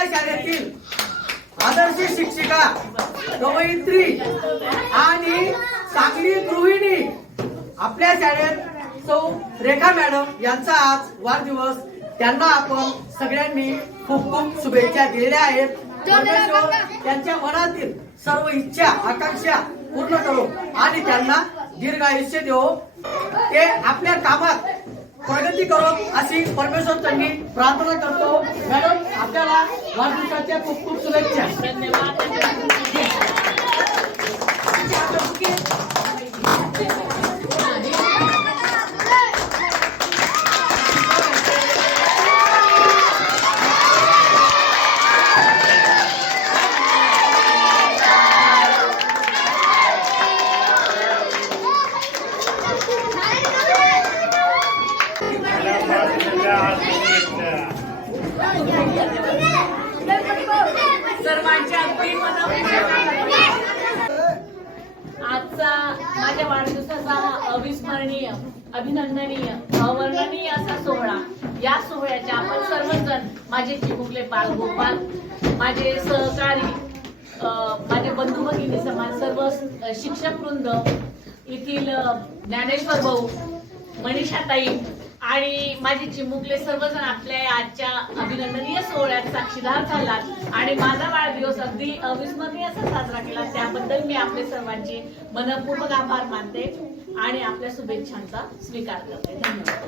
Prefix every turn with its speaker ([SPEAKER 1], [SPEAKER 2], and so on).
[SPEAKER 1] आपल्या शाळेतील आदर्श शिक्षिका कवयित्री आणि चांगली गृहिणी आपल्या शाळेत सौ रेखा मॅडम यांचा आज वाढदिवस. त्यांना आपण सगळ्यांनी खूप खूप शुभेच्छा दिलेल्या आहेत. त्यांच्या मनातील सर्व इच्छा आकांक्षा पूर्ण करू आणि त्यांना दीर्घ आयुष्य देऊ ते आपल्या कामात प्रगती करो अशी परमेश्वर त्यांनी प्रार्थना करतो. मॅडम आपल्याला वाढदिवसाच्या खूप खूप शुभेच्छा.
[SPEAKER 2] सर्वांच्या अगदी आजचा माझ्या वाढदिवसाचा हा अविस्मरणीय अभिनंदनीय अवर्णनीय असा सोहळा. या सोहळ्याच्या आपण सर्वजण माझे चिमुकले बाळगोपाल माझे सहकारी माझे बंधू भगिनी समाज सर्व शिक्षक वृंद येथील ज्ञानेश्वर भाऊ मनीषाताई आणि माझे चिमुकले सर्वजण आपल्या आजच्या अभिनंदनीय सोहळ्यात साक्षीदार झालात. आणि माझा वाढदिवस अगदी अविस्मरणीय असा साजरा केला. त्याबद्दल मी आपले सर्वांचे मनपूर्वक आभार मानते आणि आपल्या शुभेच्छांचा स्वीकार करते. धन्यवाद.